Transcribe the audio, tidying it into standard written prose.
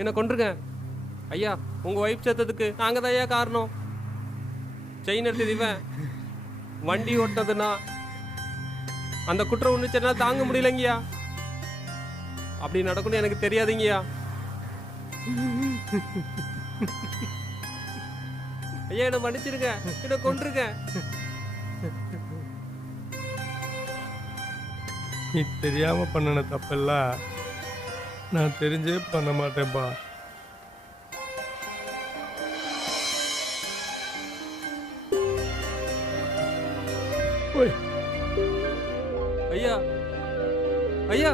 என்ன கொன்றுங்க ஐயா. உங்க ஒய்ஃப் செத்ததுக்கு நாங்க தான் ஐயா காரணம். செயின் எடுத்தது இவன், வண்டி ஓட்டினதுன்னா அந்த குற்ற உணர்ச்சினா தாங்க முடியலங்கய்யா. அப்படி நடக்கும்னு எனக்கு தெரியாதுங்கய்யா. ஐயா என்ன மன்னிச்சிருங்க, என்ன கொன்றுங்க. நீ தெரியாம பண்ணின தப்பெல்லாம் நான் தெரிஞ்சே பண்ண மாட்டேன்பா. ஐயா ஐயா